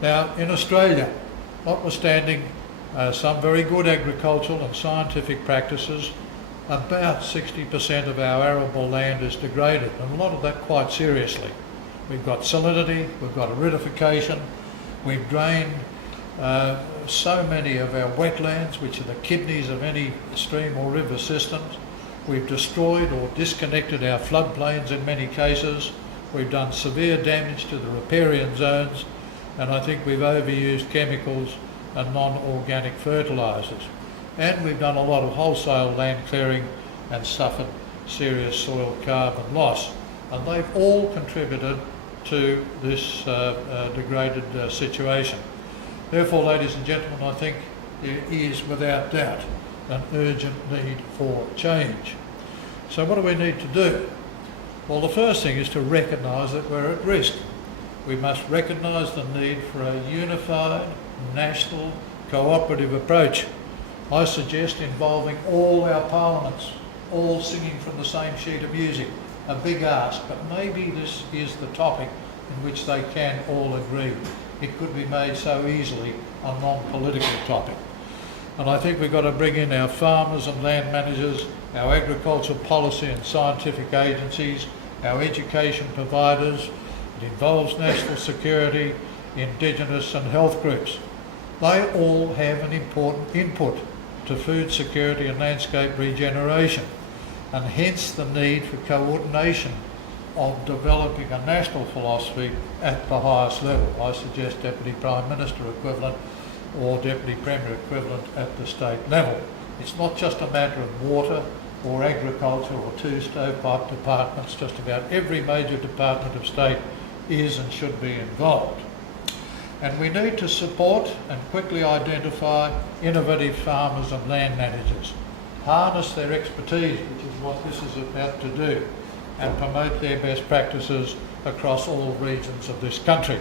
Now, in Australia, notwithstanding some very good agricultural and scientific practices, about 60% of our arable land is degraded, and a lot of that quite seriously. We've got salinity, we've got aridification, we've drained so many of our wetlands, which are the kidneys of any stream or river systems. We've destroyed or disconnected our floodplains in many cases. We've done severe damage to the riparian zones, and I think we've overused chemicals and non-organic fertilisers. And we've done a lot of wholesale land clearing and suffered serious soil carbon loss. And they've all contributed to this degraded situation. Therefore, ladies and gentlemen, I think there is without doubt an urgent need for change. So what do we need to do? Well, the first thing is to recognise that we're at risk. We must recognise the need for a unified, national, cooperative approach. I suggest involving all our parliaments, all singing from the same sheet of music. A big ask, but maybe this is the topic in which they can all agree. It could be made so easily a non-political topic. And I think we've got to bring in our farmers and land managers, our agricultural policy and scientific agencies, our education providers. It involves national security, Indigenous and health groups. They all have an important input to food security and landscape regeneration, and hence the need for coordination of developing a national philosophy at the highest level. I suggest Deputy Prime Minister equivalent or Deputy Premier equivalent at the state level. It's not just a matter of water or agriculture or two stovepipe departments. Just about every major department of state is and should be involved. And we need to support and quickly identify innovative farmers and land managers, harness their expertise, which is what this is about to do, and promote their best practices across all regions of this country.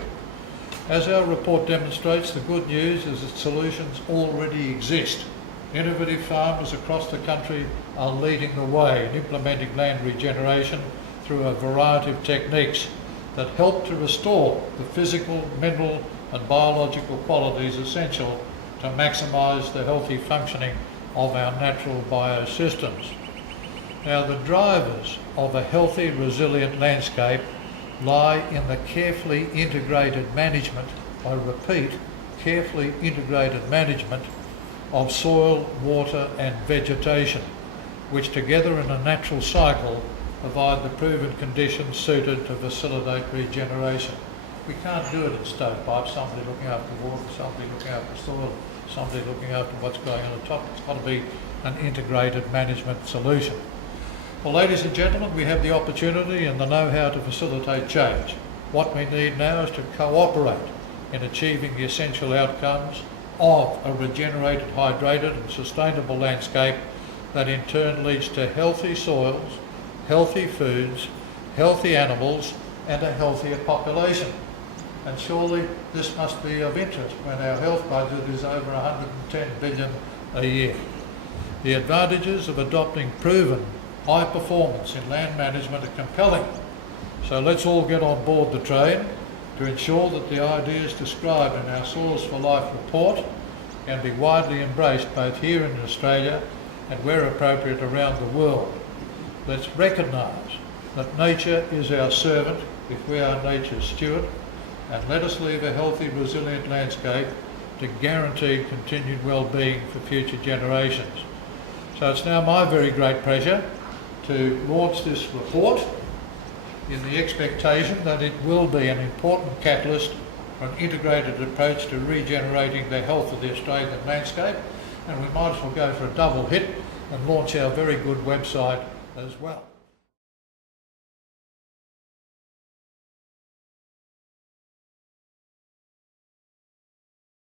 As our report demonstrates, the good news is that solutions already exist. Innovative farmers across the country are leading the way in implementing land regeneration through a variety of techniques that help to restore the physical, mineral and biological qualities essential to maximise the healthy functioning of our natural biosystems. Now, the drivers of a healthy, resilient landscape lie in the carefully integrated management, I repeat, carefully integrated management of soil, water and vegetation, which together in a natural cycle provide the proven conditions suited to facilitate regeneration. We can't do it in stovepipes, somebody looking after water, somebody looking after soil, somebody looking after what's going on top. It's got to be an integrated management solution. Well, ladies and gentlemen, we have the opportunity and the know-how to facilitate change. What we need now is to cooperate in achieving the essential outcomes of a regenerated, hydrated and sustainable landscape that in turn leads to healthy soils, healthy foods, healthy animals and a healthier population. And surely this must be of interest when our health budget is over 110 billion a year. The advantages of adopting proven high performance in land management are compelling. So let's all get on board the train to ensure that the ideas described in our Soils for Life report can be widely embraced both here in Australia and where appropriate around the world. Let's recognise that nature is our servant if we are nature's steward, and let us leave a healthy, resilient landscape to guarantee continued well-being for future generations. So it's now my very great pleasure to launch this report in the expectation that it will be an important catalyst for an integrated approach to regenerating the health of the Australian landscape, and we might as well go for a double hit and launch our very good website as well.